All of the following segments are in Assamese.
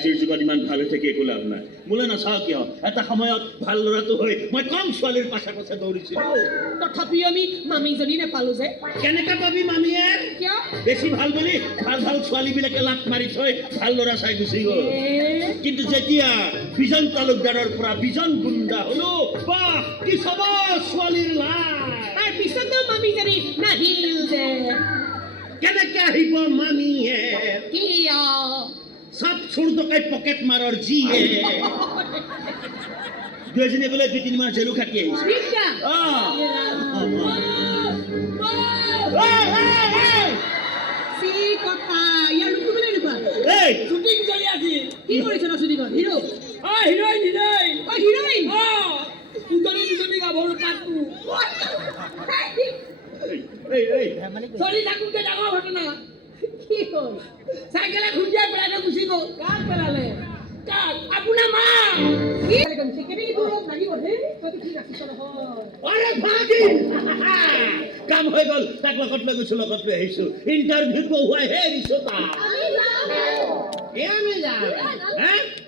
আজিৰ যুগত ইমান ভাল হৈ থাকি একো লাভ নাই মোলৈ নাচাওঁ কিয় এটা সময়ত ভাল ল'ৰাটো হৈ মই কম ছোৱালীৰ পাছে পাছে দৌৰিছিলোঁ তথাপি আমি মামীজনী নাপালো যে কেনেকৈ পাবি মামীয়ে কিয় বেছি ভাল বুলি ভাল ভাল ছোৱালীবিলাকে লাট মাৰি থৈ ভাল ল'ৰা চাই গুচি গ'ল কিন্তু যেতিয়া বিজন তালুকদাৰৰ পৰা বিজন গুণ্ডা হলো বাহ কি চাব ছোৱালীৰ লাট তাৰ পিছতো মামীজনী নাহিল যে কেনেকৈ আহিব মামীয়ে কিয় সব চোৰ ডকাইত পকেট মাৰৰ যিয়ে দুজনী বোলে 2-3 মাহ জেলু খাটি আহিছে বিদ্যা চি কথা ইয়াৰ ৰূপটো কেনে এনেকুৱা এই শ্বুটিং চলি আছিল কি কৰিছে ন শ্বুটিঙত হিৰো হিৰইন উজনি দুজনী গাভৰু কাটটো চলি থাকোঁতে ডাঙৰ ঘটনা কি হ'ল চাইকেলে খুন্দিয়াই পেলাই থৈ গুচি গ'ল কাক পেলালে কাক আপোনাৰ মা কাম হৈ গ'ল তাক লগত লৈ গৈছো লগত লৈ আহিছো ইণ্টাৰভিউ বহুৱাই হে দিছো তাক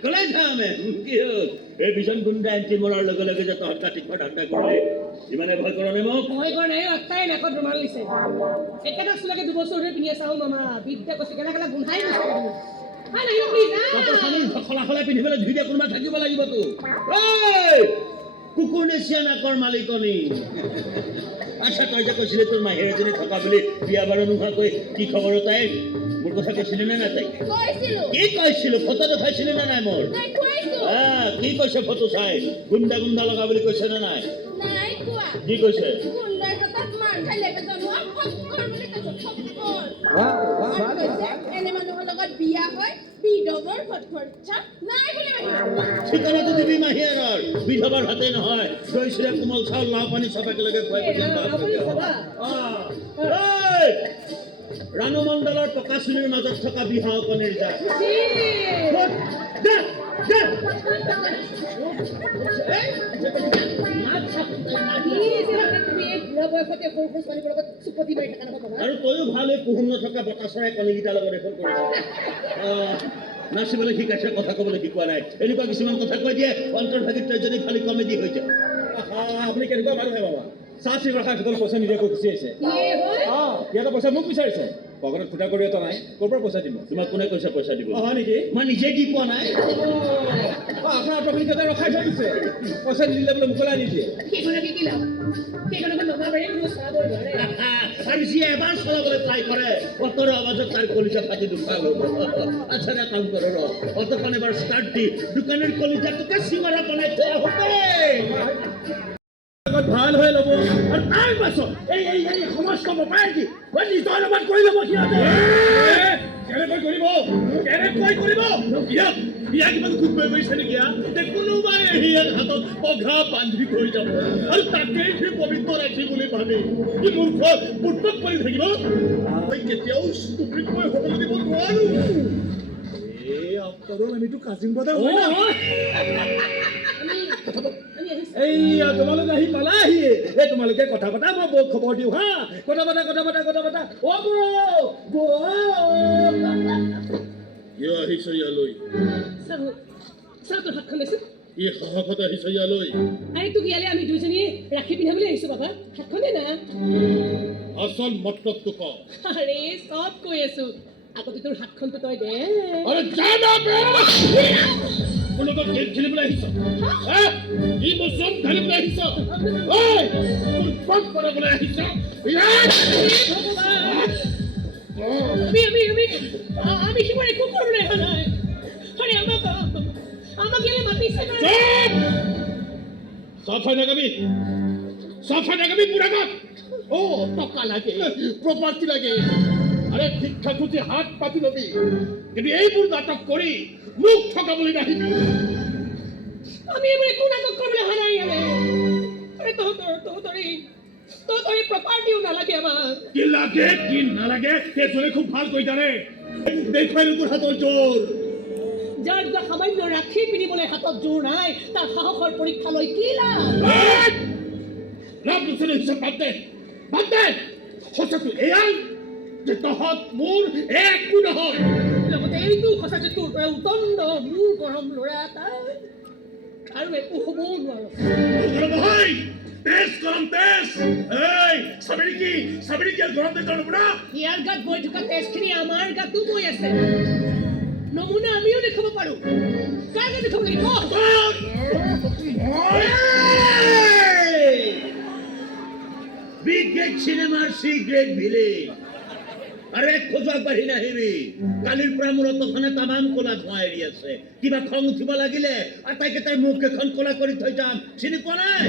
কলে যামে কি হ'ল এই বিজন গুণ্ডা এণ্টি মৰাৰ লগে লগে যে তহঁত কাটিখৰ ধান্দা কৰিলে ইমানে ভয় কৰা নাই মোক ভয় কৰা নাই অত্যাই নাকত ৰুমাল দিছে একেটা চুলাকে 2 বছৰ ধৰি পিন্ধি চাওঁ মামা বিদ্যা কৈছে কেনে কেনে গোন্ধাই গৈছে খলা খলাই পিন্ধিবলৈ ধুই দিয়া কোনোবা থাকিব লাগিবতো কুকুৰ নেচিয়া নাকৰ মালিকনী আচ্ছা তই যে কৈছিলি তোৰ মাহীৰ এজনী থকা বুলি বিয়া বাৰু নোহোৱাকৈ কি খবৰ তাই মোৰ কথা কৈছিলি নে নাই তাই কি কৈছিলো ফটো দেখাইছিলি নে নাই মোৰ কি কৈছে ফটো চাই গুণ্ডা গুণ্ডা লগা বুলি কৈছে নে নাই কি কৈছে ঠিকনাটো দিবি মাহীয়েৰৰ বিধৱাৰ হাতে নহয় দৈ চিৰা কোমল চাউল লাও পানী চব একেলগে খুৱাই ৰাণু মণ্ডলৰ টকা চুলিৰ মাজত থকা বিহা কণীৰ যা আৰু তইও ভাল এই কুহুম নথকা বতা চৰাই কণীকেইটাৰ লগত এখন কৰিছ নাচিবলৈ শিকাইছে কথা ক'বলৈ শিকোৱা নাই এনেকুৱা কিছুমান কথা কৈ দিয়ে অন্তৰ্ভাগী তই খালি কমেডি হৈ যায় আপুনি কেনেকুৱা মানুহ হে বাবা চাহ চিং ৰখাৰ ভিতৰত পইচা নিদিয়াকৈ গুচি আহিছে ইয়াতে পইচা মোক বিচাৰিছে পকেটত ফুটা কৰি এটা নাই ক'ৰ পৰা পইচা দিব তোমাক কোনে কৈছে পইচা দিব হয় নেকি মই নিজে দি পোৱা নাই আপোনাৰ আপুনি কেতিয়া ৰখাই থৈ দিছে পইচা নিদিলে বোলে মোকলাই নিদিয়ে আৰু যিয়ে এবাৰ চলাবলৈ ট্ৰাই কৰে অটৰ আৱাজত তাৰ কলিজা ফাটি দুখাল হ'ব আচ্ছা এটা কাম কৰোঁ ৰ অটখন এবাৰ ষ্টাৰ্ট দি দোকানৰ কলিজাটোকে চিঙৰা বনাই থোৱা হ'ব ভাল হৈ ল'ব আৰু তাৰ পাছত এই সমাজ কব পাৰে কি মই নিজৰ লগত কৰি ল'ব সিহঁতে কেনেকৈ কৰিব বিয়া কিমান খুব কৰি গৈছে নেকি কোনোবাই হিয়াৰ হাতত পঘা বান্ধি থৈ যাব আৰু তাকেই সি পবিত্ৰ ৰাখি বুলি ভাবি কি মূৰ্খ পুতক কৰি থাকিব মই কেতিয়াও ষ্টুপিড মই হ'বলৈ দিব নোৱাৰো আমিতো কাজিন ব্ৰাদাৰ এইয়া তোমালোক আহি পালাহি তোমালোকে কথা পতা মই বৌক খবৰ দিওঁ হা কথা পতা কিয় আহিছ ইয়ালৈ ই সাহসত আহিছ ইয়ালৈ আমি দুজনী ৰাখি পিন্ধাবলৈ আহিছো বাবা হাতখনে না আচল মতলবটো ক আৰে চব কৈ আছো আগতে তোৰ হাতখনটো তই দে আৰে জানা বে কোনোবা গেম খেলিবলৈ আহিছ ই মোৰ চব খেলিবলৈ আহিছ মোৰ পথ পৰাবলৈ আহিছ আমি সিমানে একো কৰিবলৈ অহা নাই আৰে আমাক ইয়ালৈ মাতিছে চাফাই নাগাবি মোৰ আগত টকা লাগে প্ৰপাৰ্টি লাগে আৰে ঠিকঠাক হচ্ছে হাত পাতি লবি কিন্তু এইবোৰ নাটক কৰি মুখ ঠকাবলৈ নাহিবি আমি এবাৰ একো নাটক কৰিবলৈ অহা নাই আৰে তহঁতৰ প্ৰপাৰ্টিও নালাগে আমাক কি নালাগে সেইজনে খুব ভাল কৈ জানে দেখুৱাই তোৰ হাতৰ জোৰ যাৰ দুটা সামান্য ৰাখি পিন্ধিবলৈ হাতত জোৰ নাই তাৰ সাহসৰ পৰীক্ষা লৈ কি লাভ নুচলে হিচাপ বাদ দে সঁচাটো এয়াই যে তহঁত মোৰ একো নহয় এইটো সঁচাকে তোৰ পৰা উদণ্ড মোৰ গৰম ল'ৰা এটা আৰু একো হ'বও নোৱাৰো নহয় তেজ গৰম তেজ এই সাবৰি কি আৰ গৰম তেজ জানো না ইয়াৰ গাত বৈ থকা তেজখিনি আমাৰ গাতো বৈ আছে নমুনা আমিও দেখাব পাৰো কাৰ গাত দেখাব লাগিব বিগ গ্ৰেট সিনেমাৰ সি গ্ৰেট ভিলেন আৰ এক খোঁজা বাঢ়ি নাহিবি কালিৰ পৰা মূৰত তখনে তামাম কলা ধোঁৱা এৰি আছে কিবা খং উঠিব লাগিলে আটাইকেইটাই মুখ এখন কলা কৰি থৈ যাম চিনি পোৱা নাই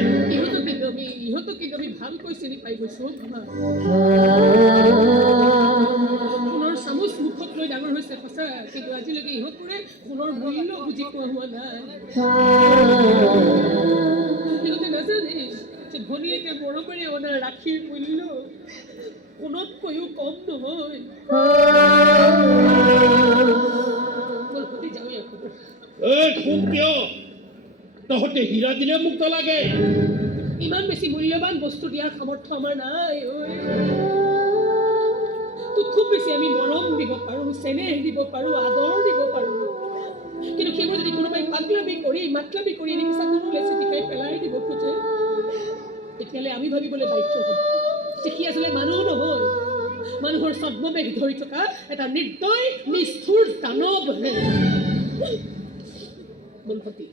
ইহঁতক কিন্তু আমি ভালকৈ চিনি পাই গৈছো সোণৰ চামুচ মুখত লৈ ডাঙৰ হৈছে সঁচা কিন্তু আজিলৈকে ইহঁতবোৰে সোণৰ মূল্য বুজি পোৱা হোৱা নাই ইহঁতে নাজানে যে ভনীয়েকে মৰমেৰে অনা ৰাখীৰ মূল্য সোণতকৈও কম নহয় খুব কিয় তহঁতে হীৰা দিলে মোক লাগে ইমান বেছি মূল্যৱান বস্তু দিয়াৰ সামৰ্থ্য আমাৰ নাই তোক খুব বেছি আমি মৰম দিব পাৰোঁ চেনেহ দিব পাৰোঁ আদৰ দিব পাৰোঁ কিন্তু সেইবোৰ যদি কোনোবাই মাতলামি কৰি এনেকৈ চাকৰি লেচি টিকাই পেলাই দিব খোজে তেতিয়াহ'লে আমি ভাবিবলৈ বাধ্য হ'ম যে সি আচলতে মানুহ নহয় মানুহৰ ছদ্মবেশ ধৰি থকা এটা নিৰ্দয় নিষ্ঠুৰ দানৱহে বলপতি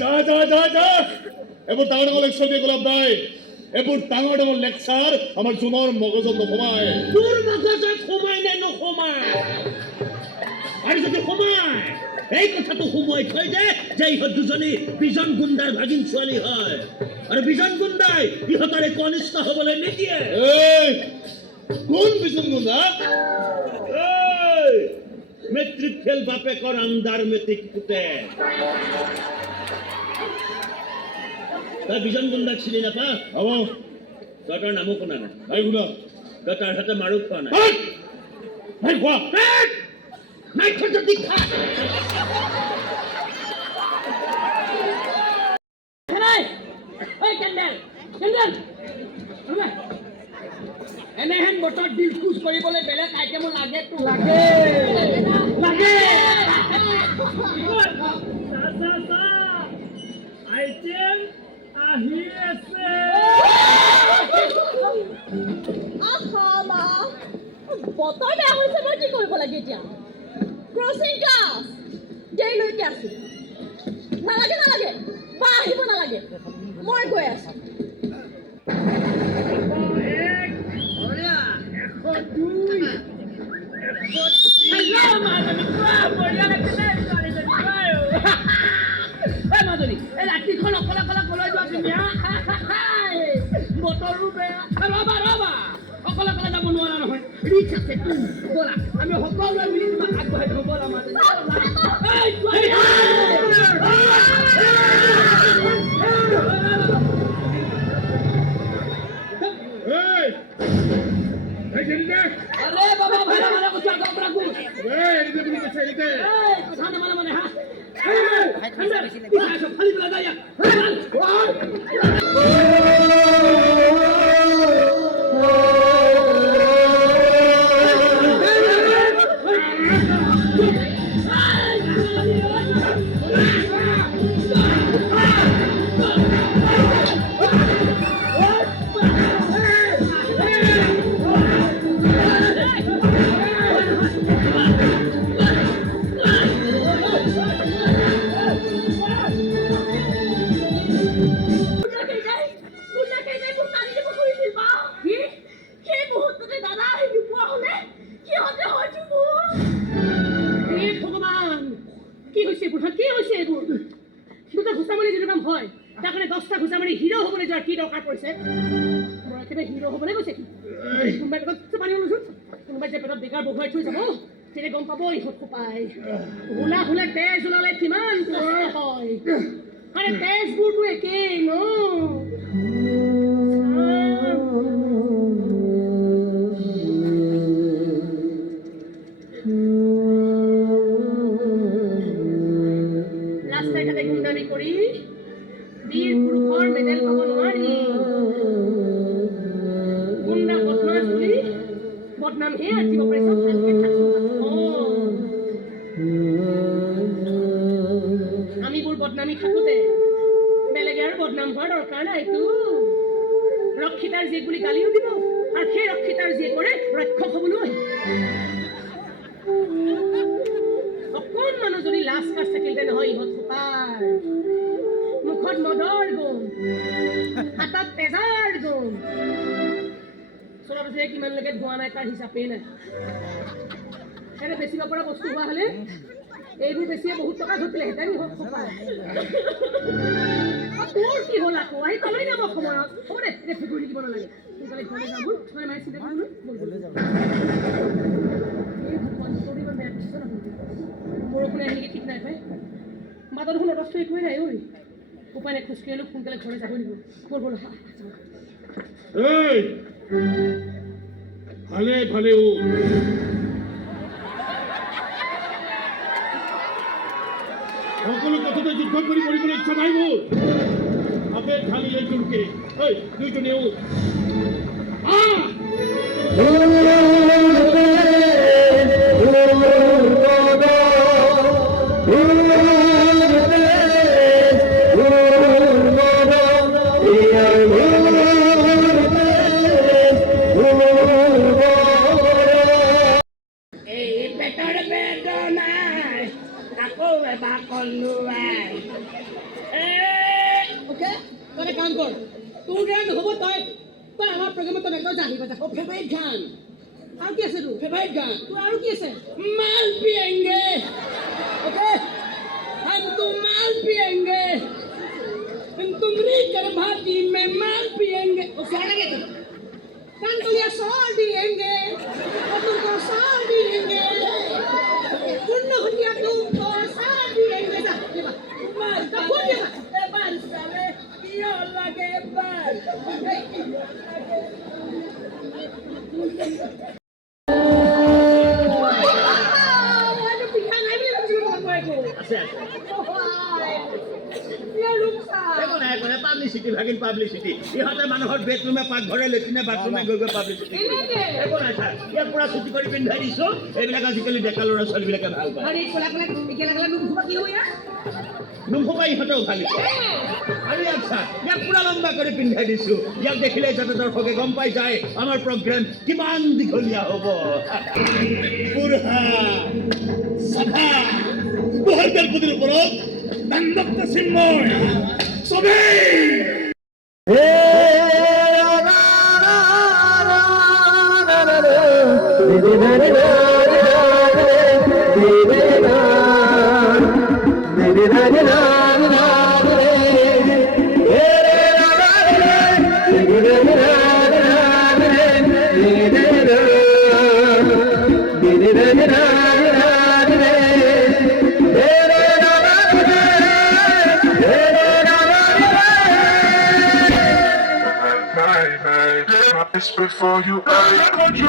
যা এবোৰ ডাঙৰ লেকচাৰ দিয়ে গোলাপ দাই এবোৰ ডাঙৰ লেকচাৰ আমাৰ জোনৰ মগজত নোসোমায় তোৰ মগজত সোমাই নে নোসোমায় আৰু যদি সোমায় এই কথাটো সোমাই থৈ দে যে ইহঁত দুজনী বিজন গুণ্ডাৰ ভাগিন ছোৱালী হয় আৰু বিজন গুণ্ডাই ইহঁতৰে কনিষ্ঠ হ'বলৈ নিদিয়ে কোন বিজন গুণ্ডা মেট্ৰিক ফেল বাপেকৰ আন্দাৰ মেট্ৰিক ফুটে তই বিজন গুণ্ডাক চিনি নাপা হ'ব তহঁতৰ নামো শুনা নাই নাই শুনা তই তাৰ হাতে মাৰো খোৱা নাই নাই খোৱা নাই খোৱা যদি খা এনেহেন বতৰত দিল খোজ কৰিবলৈ বেলেগ আইটেমো লাগে আইটেম আহি আছে বতৰ বেয়া হৈছে মই কি কৰিব লাগে এতিয়া ক্ৰচিং ক্লাছ দেৰিলৈকে আছো নালাগে বা আহিব নালাগে মই গৈ আছো ৰাতিখন অকলে কলৈ যোৱা তুমি বতৰো বেয়া ৰবা অকলে যাব নোৱাৰা নহয় ৰিক্স আছে ব'লা আমি সকলোৱে মিলি তোমাক আগবঢ়াই দিব ব'লা বাবা ভাই কৈছো আগৰ পৰা কথা মানে হা ফালি পেলাই যায় হিৰো হ'বলৈ যোৱাৰ কি দৰকাৰ পৰিছে মই একেবাৰে হিৰো হ'বলৈ গৈছে কি কোনোবাই পেটত পানী লৈছোঁ কোনোবাই যে পেটত বেকাৰ বহুৱাই থৈ যাব তেতিয়া গম পাব ইহঁত সোপাই হোলা তেজ ওলালে কিমান হয় আৰে তেজবোৰতো একেই ন ৰাস্তাই ঘাটে গুণ্ডামি কৰি বীৰ পুৰুষৰ মেডেল পাব নোৱাৰি গুণ্ডা বদমাছ বুলি বদনাম হে আঁকিব পাৰিছ ভালকে থাকো আমি থাকোঁতে বেলেগে আৰু বদনাম হোৱাৰ দৰকাৰ নাইতো ৰক্ষিতাৰ জীয়েক বুলি গালিও দিব আৰু সেই ৰক্ষিতাৰ জীয়েকৰে ৰক্ষক হ'বলৈও আহিব অকণমানো যদি লাজ কাজ থাকিলে নহয় ইহঁত সোপাৰ মুখত মদৰ গুণ হাতত তেজাৰ গুণ চোৰা পাছে কিমানলৈকে ধোৱা নাই তাৰ হিচাপেই নাই এনে বেচিব পৰা বস্তু হোৱা হ'লে এইবোৰ বেছিয়ে বহুত টকা ঘটিলেহেঁতেন ইহঁত সোপাৰ তোৰ কি হ'ল আকৌ আহি তলেই যাব সময়ত হ'ব দে এতিয়া ফিগুৰি দিব নালাগে সোনকালে ঘৰলৈ যাম ছয় মাহে চিন্তা কৰিলোঁ এই ভগৱান তোৰ ইমান বেয়া পিছত বৰষুণে আহিলে ঠিক নাই পাই বাটত দেখোন অৱস্থা একোৱেই নাই ঐ উপায় নাই খোজকাঢ়িলোঁ সোনকালে ঘৰলৈ যাব লাগিব ব'ল ব'ল এই ভালে ভালে সকলো কথাতে যুদ্ধ কৰি কৰিবলৈ ইচ্ছা নাই মোৰ আপে খালি এইজনকে এই দুইজনে তই কাম কৰ তোৰ দ্বাৰা নহ'ব তই তই আমাৰ প্ৰগ্ৰেমত তই একদম জানিব যা ফেভাৰিট গান আৰু কি আছে তোৰ ফেভাৰিট গান তোৰ আৰু কি আছে মাল পিয়েংগে ওকে हम तो माल पिएंगे तुमरी गर्भवती में माल पिएंगे ओ क्या लगे तुम कान तो ये सॉल दिएंगे और तुमको सॉल दिएंगे तुम हुनिया तुमको सॉल दिएंगे ना ये बात माल का बोल ये बात साले यो लगे बाल পাব্লিচিটি ভাগিন পাব্লিচিটি ইহঁতে মানুহৰ বেডৰুমে পাকঘৰে লেট্ৰিনে বাথৰুমে গৈ গৈ পাব্লিচিটি একো নাই ছাৰ ইয়াৰ পৰা ছুটি কৰি পিন্ধাই দিছোঁ এইবিলাক আজিকালি ডেকা ল'ৰা ছোৱালীবিলাকে ভাল পায় নুমসোপা ইহঁতেও ভাল আৰু ইয়াক ছাৰ ইয়াক পুৰা লম্বা কৰি পিন্ধাই দিছোঁ ইয়াক দেখিলে যাতে দৰ্শকে গম পাই যায় আমাৰ প্ৰগ্ৰেম কিমান দীঘলীয়া হ'ব বুঢ়া সভা বহল গণপতিৰ ওপৰত দণ্ডপ্ত চিন্ময় সবেই Before you, I got you.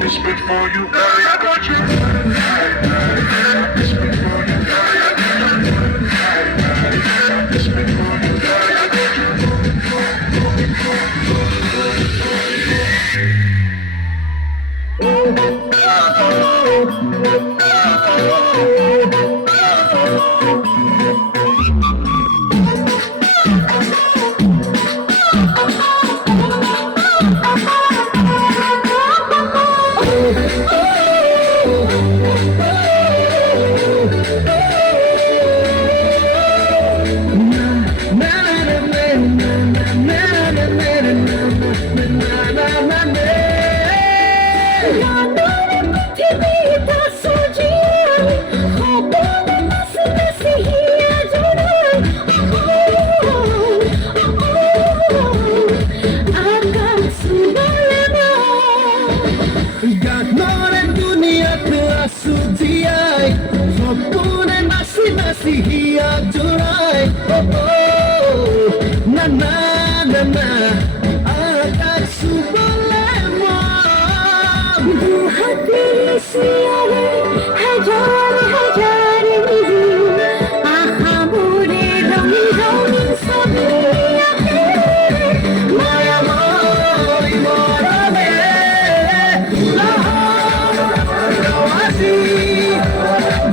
This before you, I got you. This before you, I got you. This before you, I got you.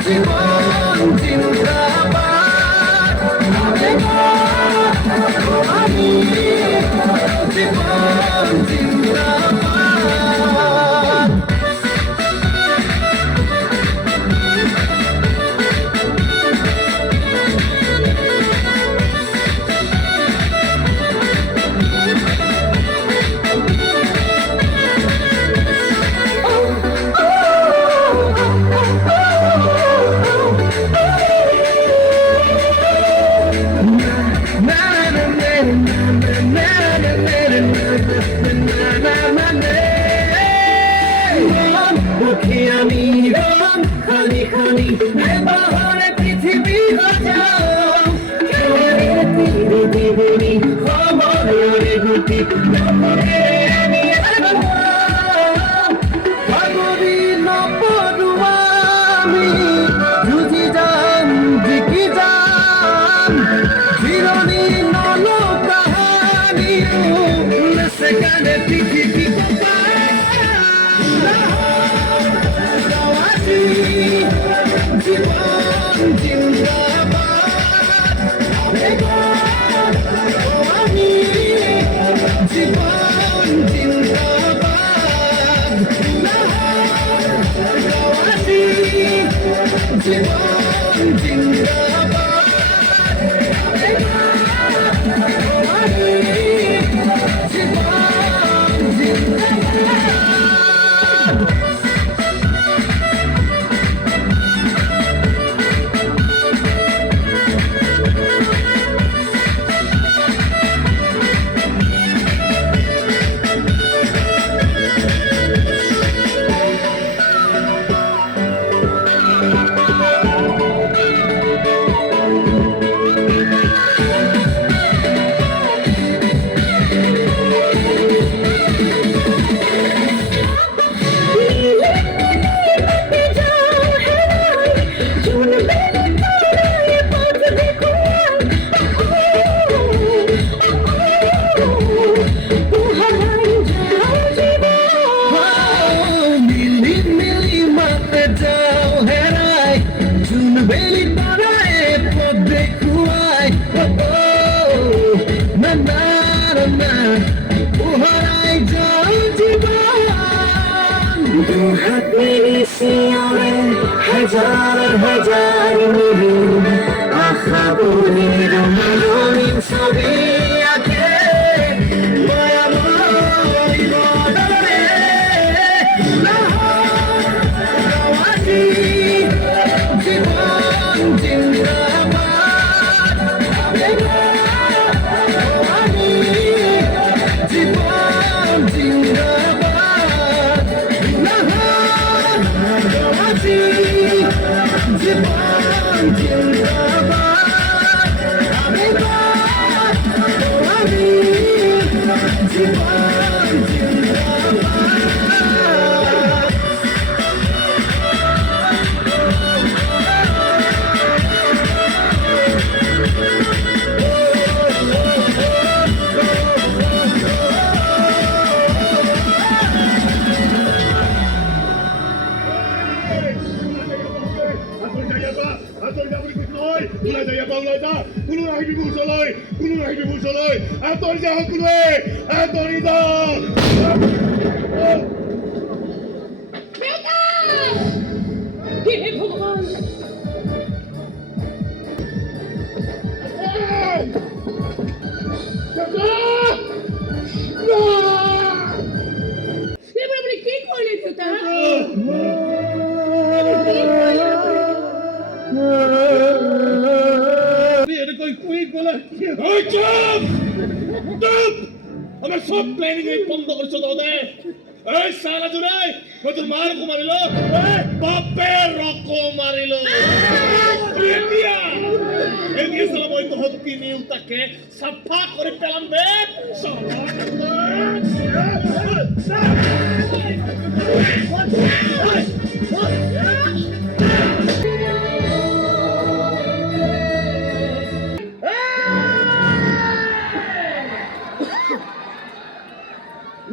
জীবন চিন্তা এবারে পৃথিবী বাঁচাও জলের তীরে জীবনী খবরের গুটি নপরে আমি ভাগরি নপড়ুয়া আমি যুজি যাম জিকি যাম চিরনি নল কাহানি সেখানে পৃথিবী জীবন জিন্দাবাদ আমি জীবন জিন্দাবাদ জীবন জিন্দাবাদ আমি জীবন জিন্দাবাদ হাজার হাজার মিলিয়ন আশা বলির মিলন ছবি আঁকে মায়াময় বদলে লাহাজি জীবন জিন্দাবাদ আমি জীবন জিন্দাবাদ লাহাজি জীবন জিন্দাবাদ আমি জীবন জিন্দাবাদ হে ভগবান এবার আপনি কি করলেন সেটা আমার সব প্ল্যানিং এই বন্ধ করছো দাদা এই সারা জুড়াই তোর মার কো মারিল বাপের রকো মারিল এই সালা বই তো হত্যি নিউ তাকে সাফা করে পেলাম বে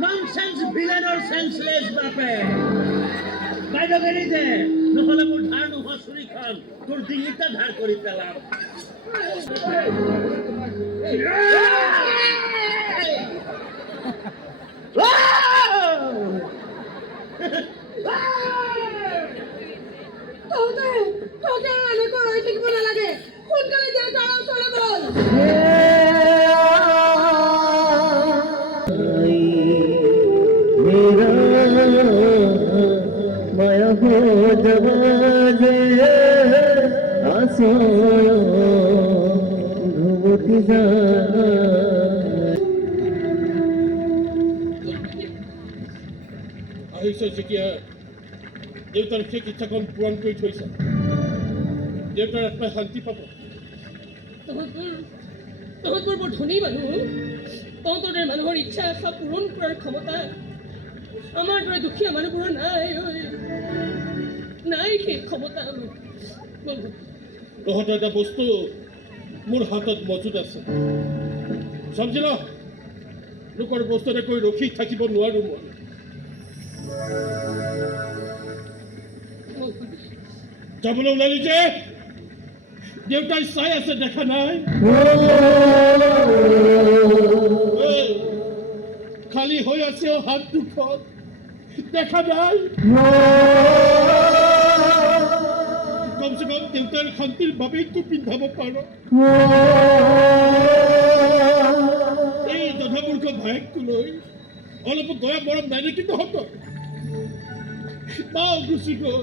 ননসেন্স ভিলেন আর সেন্সলেস বাপে বাইরে বেরিয়ে নহলে মোর ধার নোহোৱা চুৰিখন তোৰ ডিঙিতে ধাৰ কৰি পেলাম তোকে এনেকৈ ৰৈ থাকিব নালাগে সোনকালে যে তাৰ ওচৰলৈ বল माया हो जवाजे आसो घुमती जा আহিছে যেতিয়া দেউতাৰ সেই ইচ্ছাখন পূৰণ কৰি থৈছা দেউতাৰ আত্মাই শান্তি পাব তহঁতবোৰ বৰ ধনী মানুহ তহঁতৰ দৰে মানুহৰ ইচ্ছা আশা পূৰণ কৰাৰ ক্ষমতা আমাৰ দৰে দুখীয়া মানুহবোৰৰ নাই ঐ। নাই সেই ক্ষমতা আমাৰ বন্ধু তহঁতৰ এটা বস্তু মোৰ হাতত মজুত আছে সমজি ল লোকৰ বস্তু এটা কৈ ৰখি থাকিব নোৱাৰো মই যাবলৈ ওলালি যে দেউতাই চাই আছে দেখা নাই এই, খালী হৈ আছে হাত দুখন দেখা নাই কমচে কম দেউতাৰ শান্তিৰ বাবেইতো পিন্ধাব পাৰ এই জধামূৰ্খ ভায়েকটো লৈ অলপ দয়া মৰম নাই নেকি তহঁতৰ মাও গুচি গ'ল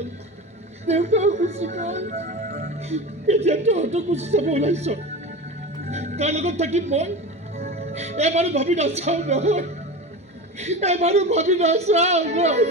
দেউতাও গুচি গ'ল এতিয়া তহঁতক গুচি যাব ওলাইছ কাৰ লগত থাকিম মই এবাৰো ভাবি নাচাওঁ নহয় এবাৰো ভাবি নাচাওঁ নহয়